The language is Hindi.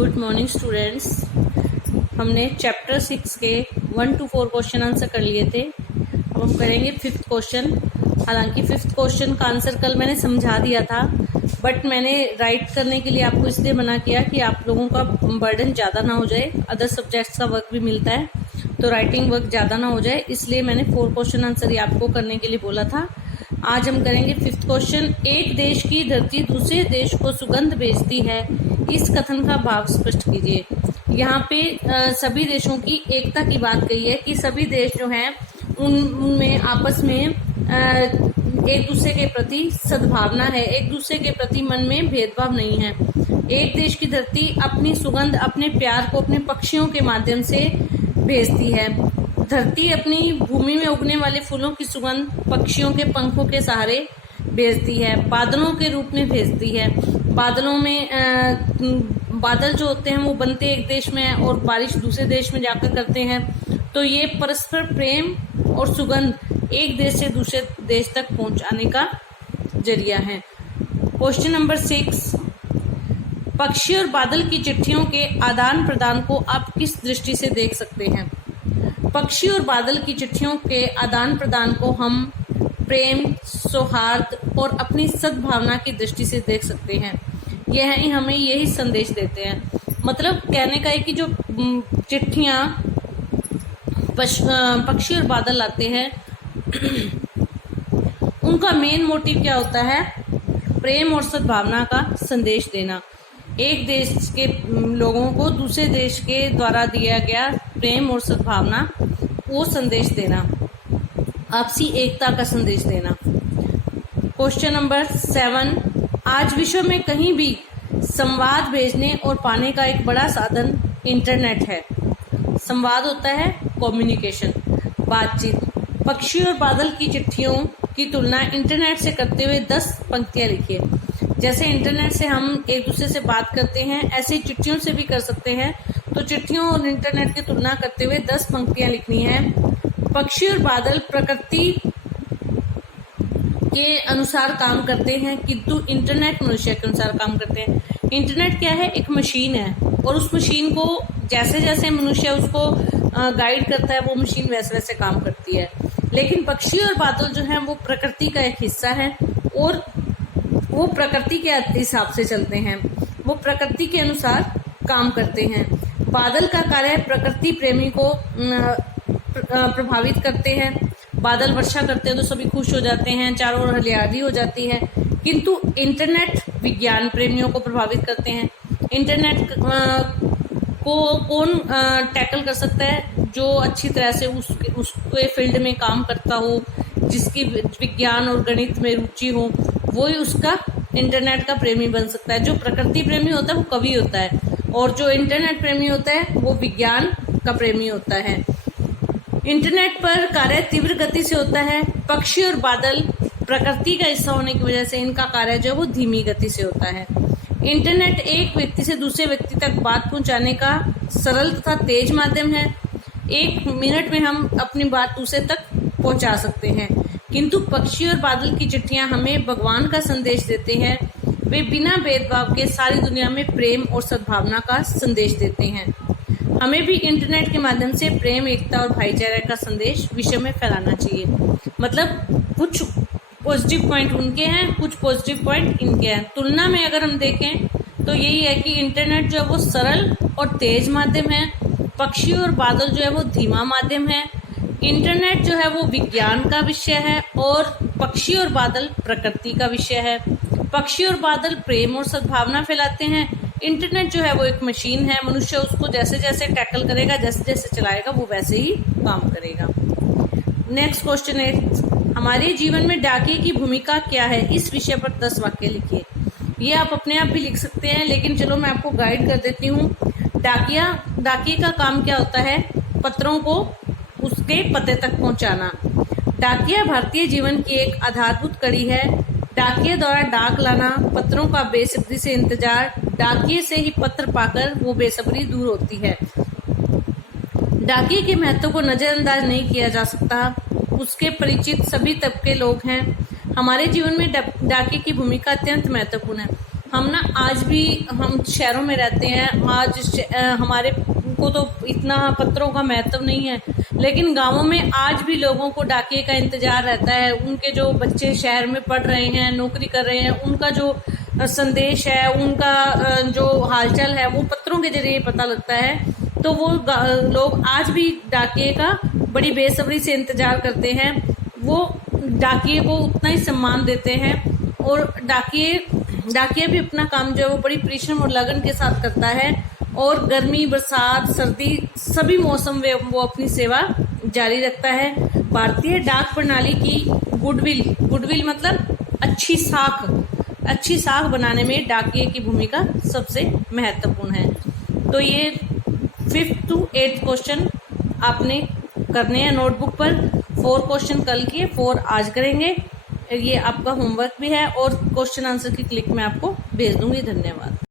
Good morning students. हमने चैप्टर 6 के 1 to 4 क्वेश्चन आंसर कर लिए थे। अब हम करेंगे 5th क्वेश्चन। हालांकि 5th क्वेश्चन का आंसर कल मैंने समझा दिया था, बट मैंने राइट करने के लिए आपको इसलिए मना किया कि आप लोगों का बर्डन ज़्यादा ना हो जाए। अदर सब्जेक्ट्स का वर्क भी मिलता है तो राइटिंग वर्क ज़्यादा ना हो जाए, इसलिए मैंने 4 क्वेश्चन आंसर ही आपको करने के लिए बोला था। आज हम करेंगे 5th क्वेश्चन। एक देश की धरती दूसरे देश को सुगंध भेजती है, इस कथन का भाव स्पष्ट कीजिए। यहाँ पे सभी देशों की एकता की बात कही है कि सभी देश जो हैं उनमें आपस में एक दूसरे के प्रति सद्भावना है, एक दूसरे के प्रति मन में भेदभाव नहीं है। एक देश की धरती अपनी सुगंध, अपने प्यार को अपने पक्षियों के माध्यम से भेजती है। धरती अपनी भूमि में उगने वाले फूलों की सुगंध पक्षियों के पंखों के सहारे भेजती है, बादलों के रूप में भेजती है। बादलों में बादल जो होते हैं वो बनते एक देश में और बारिश दूसरे देश में जाकर करते हैं, तो ये परस्पर प्रेम और सुगंध एक देश से दूसरे देश तक पहुंचाने का जरिया है। क्वेश्चन नंबर 6, पक्षी और बादल की चिट्ठियों के आदान प्रदान को आप किस दृष्टि से देख सकते हैं? पक्षी और बादल की चिट्ठियों के आदान प्रदान को हम प्रेम, सौहार्द और अपनी सद्भावना की दृष्टि से देख सकते हैं। यह हमें यही संदेश देते हैं। मतलब कहने का है कि जो चिट्ठियां पक्षी और बादल लाते हैं उनका मेन मोटिव क्या होता है? प्रेम और सद्भावना का संदेश देना। एक देश के लोगों को दूसरे देश के द्वारा दिया गया प्रेम और सद्भावना वो संदेश देना, आपसी एकता का संदेश देना। क्वेश्चन नंबर 7, आज विश्व में कहीं भी संवाद भेजने और पाने का एक बड़ा साधन इंटरनेट है। संवाद होता है कम्युनिकेशन, बातचीत। पक्षी और बादल की चिट्ठियों की तुलना इंटरनेट से करते हुए 10 पंक्तियां लिखिए। जैसे इंटरनेट से हम एक दूसरे से बात करते हैं, ऐसे चिट्ठियों से भी कर सकते हैं। तो चिट्ठियों और इंटरनेट की तुलना करते हुए 10 पंक्तियां लिखनी है। पक्षी और बादल प्रकृति के अनुसार काम करते हैं, किंतु इंटरनेट मनुष्य के अनुसार काम करते हैं। इंटरनेट क्या है? एक मशीन है, और उस मशीन को जैसे जैसे मनुष्य उसको गाइड करता है वो मशीन वैसे वैसे काम करती है। लेकिन पक्षी और बादल जो है वो प्रकृति का एक हिस्सा है और वो प्रकृति के हिसाब से चलते हैं, वो प्रकृति के अनुसार काम करते हैं। बादल का कार्य प्रकृति प्रेमी को प्रभावित करते हैं। बादल वर्षा करते हैं तो सभी खुश हो जाते हैं, चारों ओर हरियाली हो जाती है। किंतु इंटरनेट विज्ञान प्रेमियों को प्रभावित करते हैं। इंटरनेट को कौन टैकल कर सकता है? जो अच्छी तरह से उसके फील्ड में काम करता हो, जिसकी विज्ञान और गणित में रुचि हो, वो ही उसका इंटरनेट का प्रेमी बन सकता है। जो प्रकृति प्रेमी होता है वो कवि होता है, और जो इंटरनेट प्रेमी होता है वो विज्ञान का प्रेमी होता है। इंटरनेट पर कार्य तीव्र गति से होता है। पक्षी और बादल प्रकृति का हिस्सा होने की वजह से इनका कार्य जो है वो धीमी गति से होता है। इंटरनेट एक व्यक्ति से दूसरे व्यक्ति तक बात पहुंचाने का सरल तथा तेज माध्यम है। 1 मिनट में हम अपनी बात दूसरे तक पहुंचा सकते हैं। किंतु पक्षी और बादल की चिट्ठियां हमें भगवान का संदेश देते हैं। वे बिना भेदभाव के सारी दुनिया में प्रेम और सद्भावना का संदेश देते हैं। हमें भी इंटरनेट के माध्यम से प्रेम, एकता और भाईचारे का संदेश विश्व में फैलाना चाहिए। मतलब कुछ पॉजिटिव पॉइंट उनके हैं, कुछ पॉजिटिव पॉइंट इनके हैं। तुलना में अगर हम देखें तो यही है कि इंटरनेट जो है वो सरल और तेज माध्यम है, पक्षी और बादल जो है वो धीमा माध्यम है। इंटरनेट जो है वो विज्ञान का विषय है और पक्षी और बादल प्रकृति का विषय है। पक्षी और बादल प्रेम और सद्भावना फैलाते हैं। इंटरनेट जो है वो एक मशीन है, मनुष्य उसको जैसे जैसे टैकल करेगा, जैसे जैसे चलाएगा वो वैसे ही काम करेगा। नेक्स्ट क्वेश्चन 8, हमारे जीवन में डाकिये की भूमिका क्या है? इस विषय पर 10 वाक्य लिखिए। ये आप अपने आप भी लिख सकते हैं, लेकिन चलो मैं आपको गाइड कर देती हूँ। डाकिये का काम क्या होता है? पत्रों को उसके पते तक पहुंचाना। डाकिया भारतीय जीवन की एक आधारभूत कड़ी है। डाकिये द्वारा डाक लाना, पत्रों का बेसब्री से इंतजार, डाकिये से ही पत्र पाकर वो बेसब्री दूर होती है। डाकिये के महत्व को नजरअंदाज नहीं किया जा सकता। उसके परिचित सभी तबके लोग हैं। हमारे जीवन में डाकिये की भूमिका अत्यंत महत्वपूर्ण है। हम ना आज भी हम शहरों में रहते हैं, आज हमारे को तो इतना पत्रों का महत्व नहीं है, लेकिन गांवों में आज भी लोगों को डाकिये का इंतजार रहता है। उनके जो बच्चे शहर में पढ़ रहे हैं, नौकरी कर रहे हैं, उनका जो संदेश है, उनका जो हालचाल है, वो पत्रों के जरिए पता लगता है। तो वो लोग आज भी डाकिये का बड़ी बेसब्री से इंतजार करते हैं। वो डाकिये को उतना ही सम्मान देते हैं, और डाकिया भी अपना काम जो है वो बड़ी परिश्रम और लगन के साथ करता है, और गर्मी, बरसात, सर्दी सभी मौसम में वो अपनी सेवा जारी रखता है। भारतीय डाक प्रणाली की गुडविल मतलब अच्छी साख बनाने में डाकिये की भूमिका सबसे महत्वपूर्ण है। तो ये 5th to 8th क्वेश्चन आपने करने हैं नोटबुक पर। 4 क्वेश्चन कल किए, 4 आज करेंगे। ये आपका होमवर्क भी है, और क्वेश्चन आंसर की क्लिक मैं आपको भेज दूंगी। धन्यवाद।